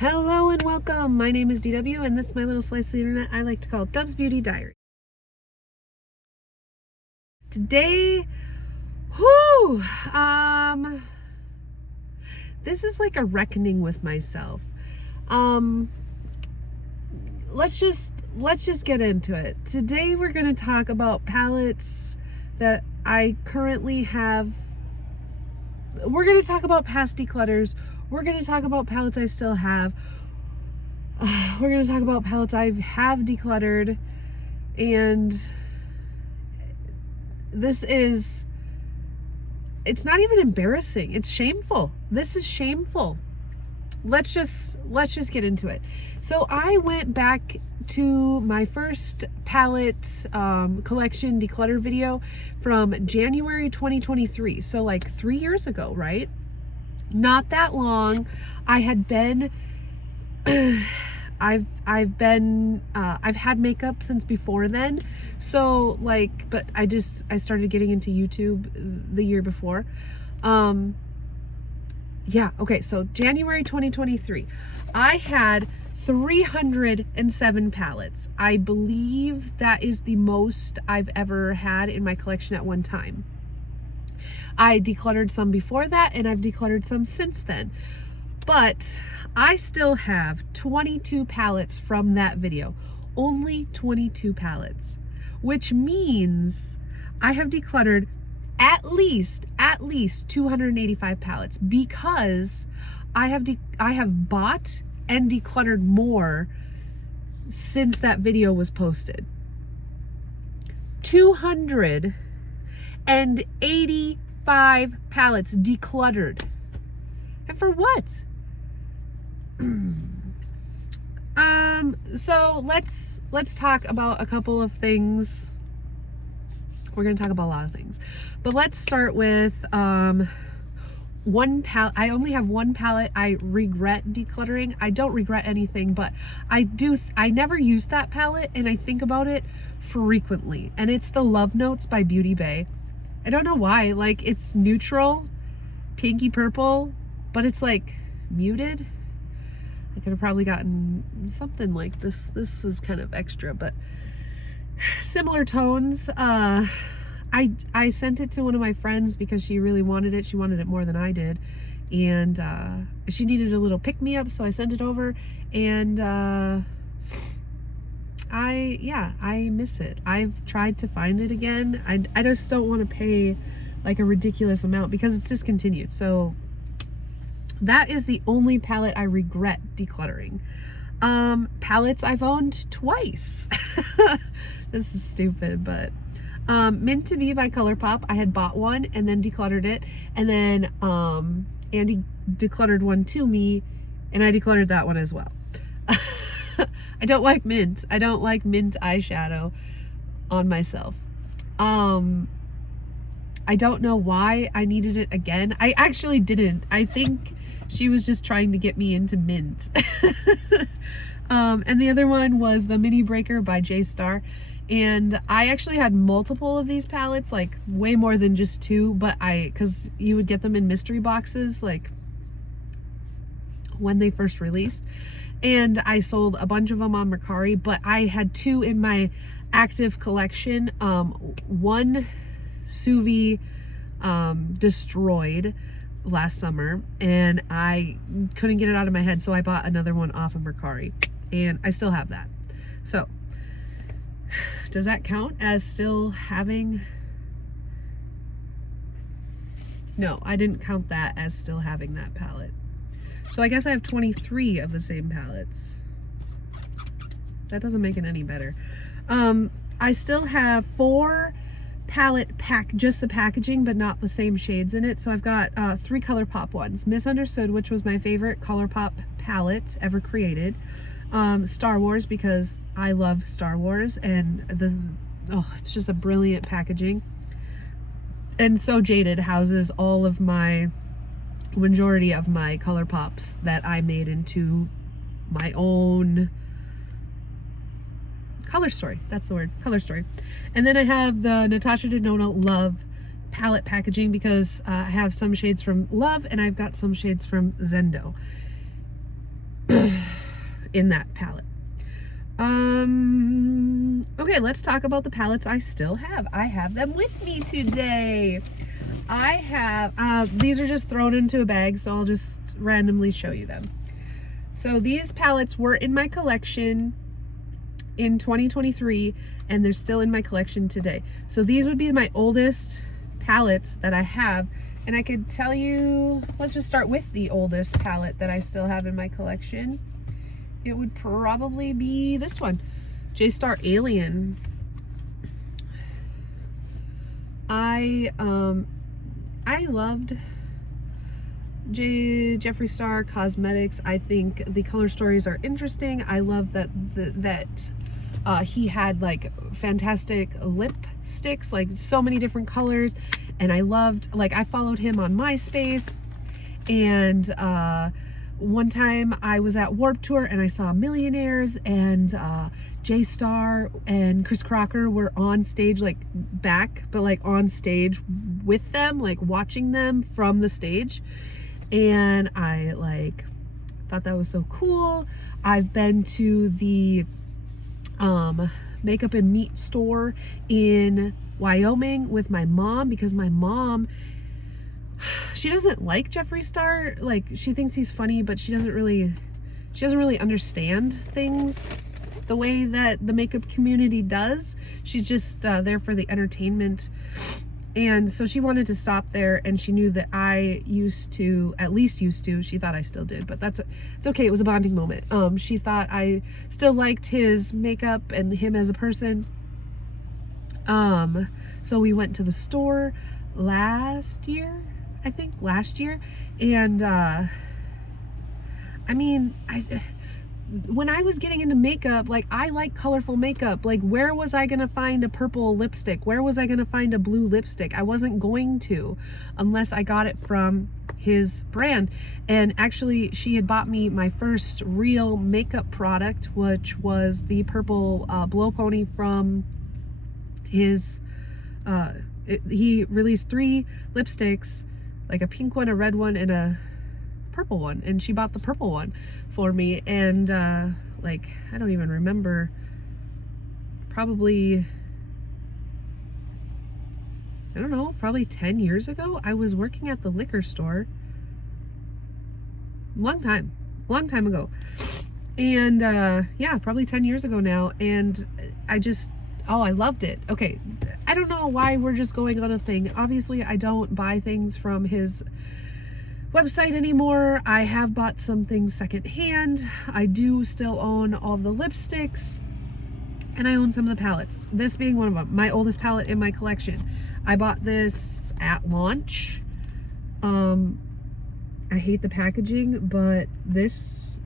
Hello and welcome. My name is DW and this is my little slice of the internet I like to call Dub's Beauty Diary. Today, this is like a reckoning with myself. Let's just get into it. Today we're going to talk about palettes that I currently have. We're going to talk about past declutters. We're going to talk about palettes I still have. We're going to talk about palettes I have decluttered. And it's not even embarrassing. It's shameful. This is shameful. Let's just get into it. So I went back to my first palette collection declutter video from January 2023. So like 3 years ago, right? Not that long. I had been I've had makeup since before then. So like, but I started getting into YouTube the year before. Yeah, okay, so January 2023. I had 307 palettes. I believe that is the most I've ever had in my collection at one time. I decluttered some before that, and I've decluttered some since then. But I still have 22 palettes from that video. Only 22 palettes. Which means I have decluttered at least 285 palettes, because I have bought and decluttered more since that video was posted. 285 palettes decluttered. And for what? So let's talk about a couple of things. We're going to talk about a lot of things, but let's start with one palette. I only have one palette I regret decluttering. I don't regret anything, but I never use that palette, and I think about it frequently, and it's the Love Notes by Beauty Bay. I don't know why. Like, it's neutral pinky purple, but it's like muted. I could have probably gotten something like this. This is kind of extra, but similar tones. I sent it to one of my friends because she really wanted it. She wanted it more than I did, and she needed a little pick-me-up, so I sent it over, and I miss it. I've tried to find it again. I just don't want to pay like a ridiculous amount because it's discontinued. So that is the only palette I regret decluttering. Palettes I've owned twice. This is stupid, but Mint to Be by Colourpop. I had bought one and then decluttered it, and then Andy decluttered one to me, and I decluttered that one as well. I don't like mint. I don't like mint eyeshadow on myself. I don't know why I needed it again. I actually didn't. I think she was just trying to get me into mint. And the other one was the Mini Breaker by J Star. And I actually had multiple of these palettes, like way more than just two, but because you would get them in mystery boxes, like when they first released. And I sold a bunch of them on Mercari, but I had two in my active collection. One Suvi destroyed last summer, and I couldn't get it out of my head, so I bought another one off of Mercari, and I still have that. So does that count as still having? No, I didn't count that as still having that palette. So I guess I have 23 of the same palettes. That doesn't make it any better. I still have 4 palette just the packaging, but not the same shades in it. So I've got 3 Colourpop ones. Misunderstood, which was my favorite Colourpop palette ever created. Star Wars, because I love Star Wars, and it's just a brilliant packaging. And So Jaded houses all of majority of my Colourpops that I made into my own color story. That's the word, color story. And then I have the Natasha Denona Love palette packaging, because I have some shades from Love and I've got some shades from Zendo. in that palette. Okay, let's talk about the palettes I still have. I have them with me today. I have, these are just thrown into a bag, so I'll just randomly show you them. So these palettes were in my collection in 2023, and they're still in my collection today. So these would be my oldest palettes that I have, and I could tell you, let's just start with the oldest palette that I still have in my collection. It would probably be this one, J-Star Alien. I loved Jeffree Star Cosmetics. I think the color stories are interesting. I love that he had like fantastic lipsticks, like so many different colors, and I loved, like, I followed him on MySpace, and one time I was at Warped Tour and I saw Millionaires, and J-Star and Chris Crocker were on stage, like back, but like on stage with them, like watching them from the stage. And I like thought that was so cool. I've been to the makeup and meat store in Wyoming with my mom, because my mom, she doesn't like Jeffree Star. Like, she thinks he's funny, but she doesn't really understand things the way that the makeup community does. She's just there for the entertainment. And so she wanted to stop there, and she knew that I at least used to, she thought I still did, but it's okay. It was a bonding moment. She thought I still liked his makeup and him as a person. So we went to the store last year, and I mean, when I was getting into makeup, like, I like colorful makeup. Like, where was I gonna find a purple lipstick? Where was I gonna find a blue lipstick? I wasn't going to, unless I got it from his brand. And actually, she had bought me my first real makeup product, which was the purple Blow Pony from his, he released 3 lipsticks, like a pink one, a red one, and a purple one, and she bought the purple one for me. And like, I don't even remember, probably, I don't know, probably 10 years ago. I was working at the liquor store, long time ago, and yeah, probably 10 years ago now. And I loved it. Okay, I don't know why we're just going on a thing. Obviously, I don't buy things from his website anymore. I have bought some things secondhand. I do still own all of the lipsticks, and I own some of the palettes, this being one of them, my oldest palette in my collection. I bought this at launch. I hate the packaging, but this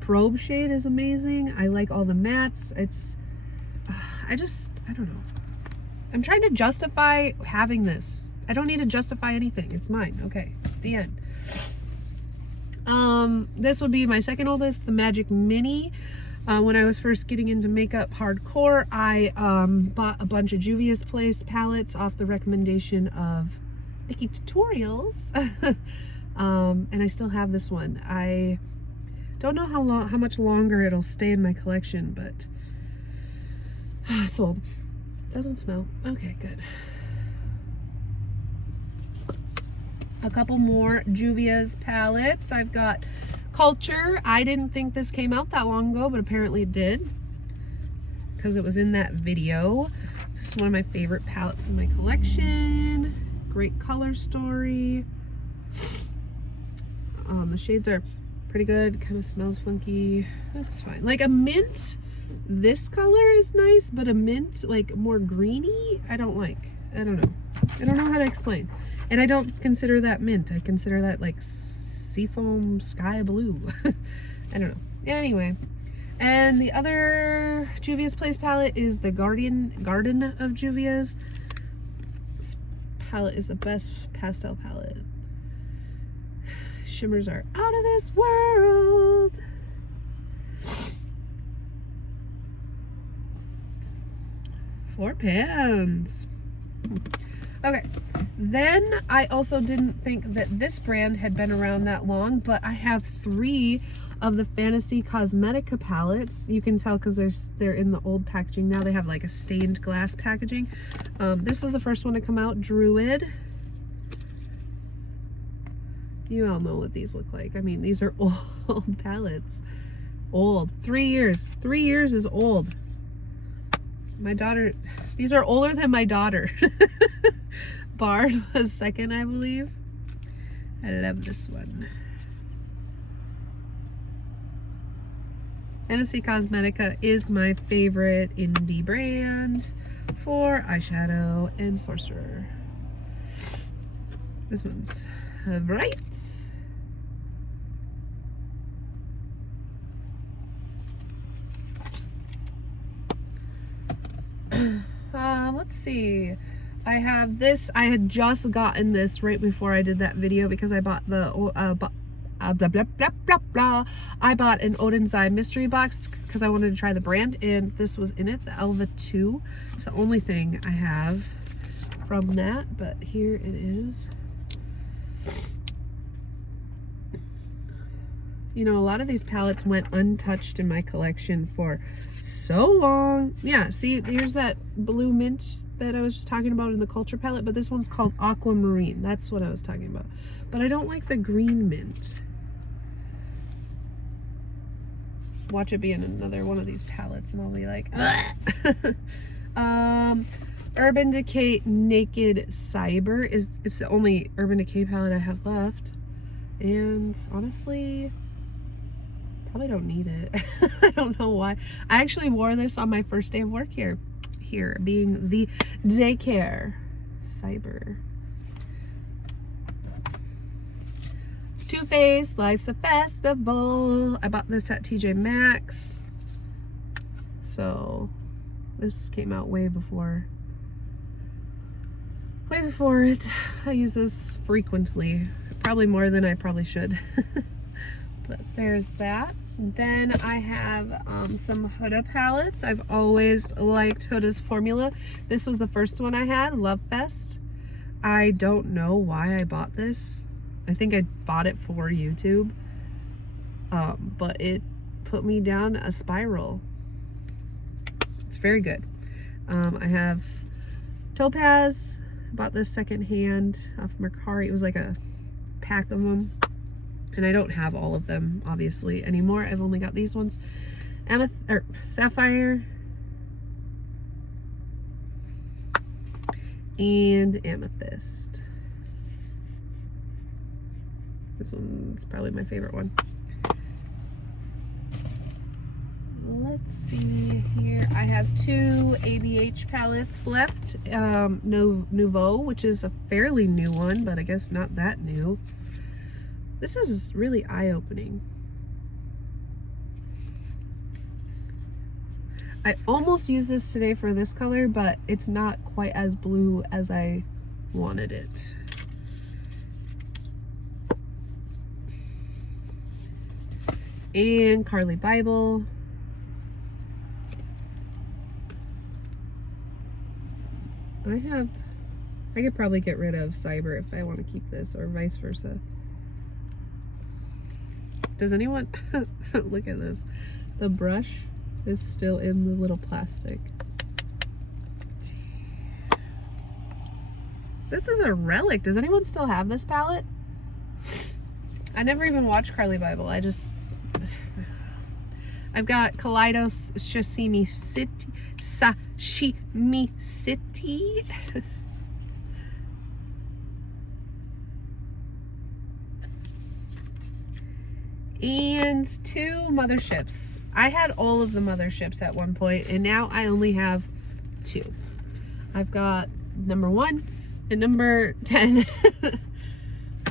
probe shade is amazing. I like all the mattes. It's I don't know, I'm trying to justify having this. I don't need to justify anything. It's mine. Okay, the end. This would be my second oldest, the Magic Mini. When I was first getting into makeup hardcore, I bought a bunch of Juvia's Place palettes off the recommendation of Nikki Tutorials. And I still have this one. I don't know how much longer it'll stay in my collection, but it's old. Doesn't smell. Okay, good. A couple more Juvia's palettes. I've got Culture. I didn't think this came out that long ago, but apparently it did, because it was in that video. This is one of my favorite palettes in my collection. Great color story. The shades are pretty good. Kind of smells funky. That's fine. Like a mint, this color is nice, but a mint, like more greeny, I don't like. I don't know how to explain. And I don't consider that mint. I consider that like seafoam sky blue. I don't know. Anyway, and the other Juvia's Place palette is the Garden of Juvia's. This palette is the best pastel palette. Shimmers are out of this world. £4. Okay, then I also didn't think that this brand had been around that long, but I have 3 of the Fantasy Cosmetica palettes. You can tell because they're in the old packaging now. They have like a stained glass packaging. This was the first one to come out, Druid. You all know what these look like. I mean, these are old palettes. Old. 3 years. 3 years is old. My daughter, these are older than my daughter. Bard was second, I believe. I love this one. Fantasy Cosmetica is my favorite indie brand for eyeshadow and sorcerer. This one's bright. Let's see. I have this. I had just gotten this right before I did that video because I bought the blah blah blah blah blah. I bought an Odin's Eye mystery box because I wanted to try the brand, and this was in it, the Elva 2. It's the only thing I have from that, but here it is. You know, a lot of these palettes went untouched in my collection for so long. Yeah, see, here's that blue mint that I was just talking about in the Culture palette, but this one's called Aquamarine. That's what I was talking about. But I don't like the green mint. Watch it be in another one of these palettes and I'll be like, Urban Decay Naked Cyber it's the only Urban Decay palette I have left. And honestly, probably don't need it. I don't know why. I actually wore this on my first day of work here being the daycare. Cyber. Too Faced, Life's a Festival. I bought this at TJ Maxx. So this came out way before it. I use this frequently. Probably more than I probably should. But there's that. Then I have some Huda palettes. I've always liked Huda's formula. This was the first one I had, Love Fest. I don't know why I bought this. I think I bought it for YouTube. But it put me down a spiral. It's very good. I have Topaz. I bought this secondhand off Mercari. It was like a pack of them. And I don't have all of them, obviously, anymore. I've only got these ones. Sapphire. And Amethyst. This one's probably my favorite one. Let's see here. I have 2 ABH palettes left. Nouveau, which is a fairly new one, but I guess not that new. This is really eye-opening. I almost used this today for this color, but it's not quite as blue as I wanted it. And Carly Bible. I could probably get rid of Cyber if I want to keep this, or vice versa. Does anyone look at this? The brush is still in the little plastic. This is a relic. Does anyone still have this palette? I never even watched Carly Bible. I've got Kaleidos Sashimi City. And 2 motherships. I had all of the motherships at one point, and now I only have 2. I've got number 1 and number 10.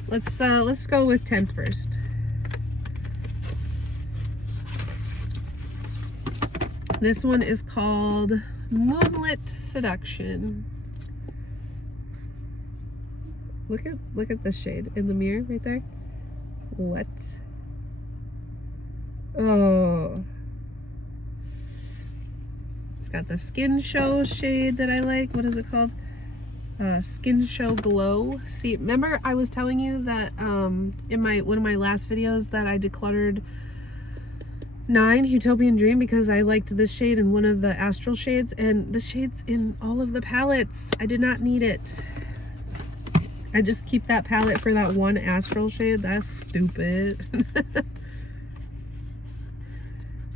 Let's go with 10 first. This one is called Moonlit Seduction. Look at this shade in the mirror right there. What? Oh. It's got the Skin Show shade that I like. What is it called? Skin Show Glow. See, remember I was telling you that in one of my last videos that I decluttered 9 Utopian Dream because I liked this shade and one of the Astral shades, and the shade's in all of the palettes. I did not need it. I just keep that palette for that one Astral shade. That's stupid.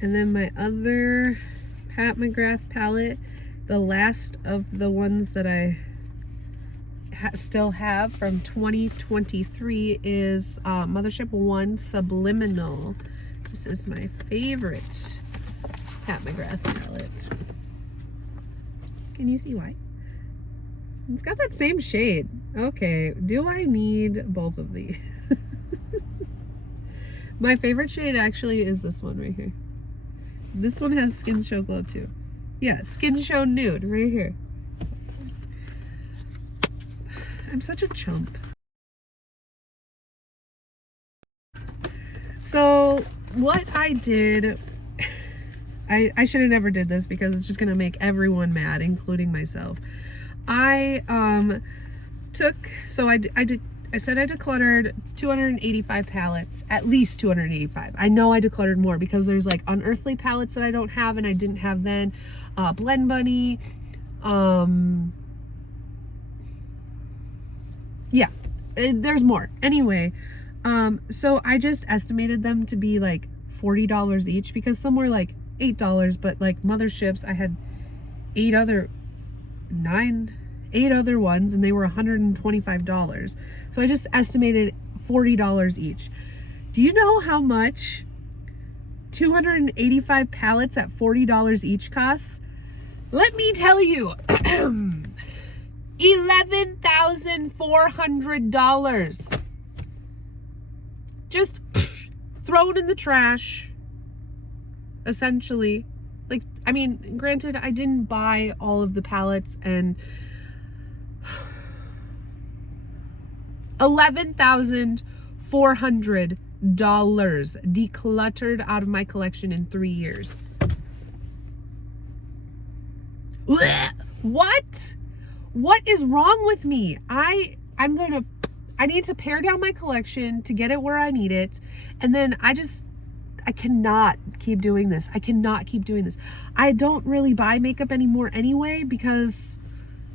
And then my other Pat McGrath palette, the last of the ones that I still have from 2023 is Mothership 1 Subliminal. This is my favorite Pat McGrath palette. Can you see why? It's got that same shade. Okay, do I need both of these? My favorite shade actually is this one right here. This one has Skin Show Glow too. Yeah, Skin Show Nude right here. I'm such a chump. So what I did, I should have never did this because it's just gonna make everyone mad, including myself. I said I decluttered 285 palettes, at least 285. I know I decluttered more because there's like Unearthly palettes that I don't have and I didn't have then. Blend Bunny. Yeah, there's more. Anyway, so I just estimated them to be like $40 each because some were like $8, but like Motherships, I had 8 other ones and they were $125. So I just estimated $40 each. Do you know how much 285 palettes at $40 each costs? Let me tell you. $11,400. Just thrown in the trash, essentially. Like, I mean, granted, I didn't buy all of the palettes, and $11,400 decluttered out of my collection in 3 years. What? What is wrong with me? I need to pare down my collection to get it where I need it. And then I cannot keep doing this. I cannot keep doing this. I don't really buy makeup anymore anyway because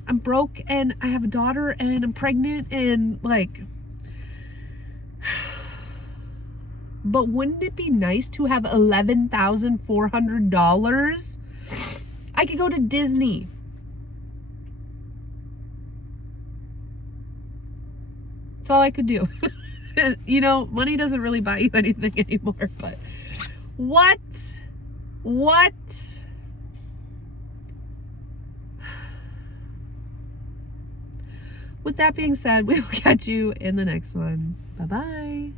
I'm broke and I have a daughter and I'm pregnant and like, but wouldn't it be nice to have $11,400? I could go to Disney. That's all I could do. You know, money doesn't really buy you anything anymore, but what? With that being said, we will catch you in the next one. Bye-bye.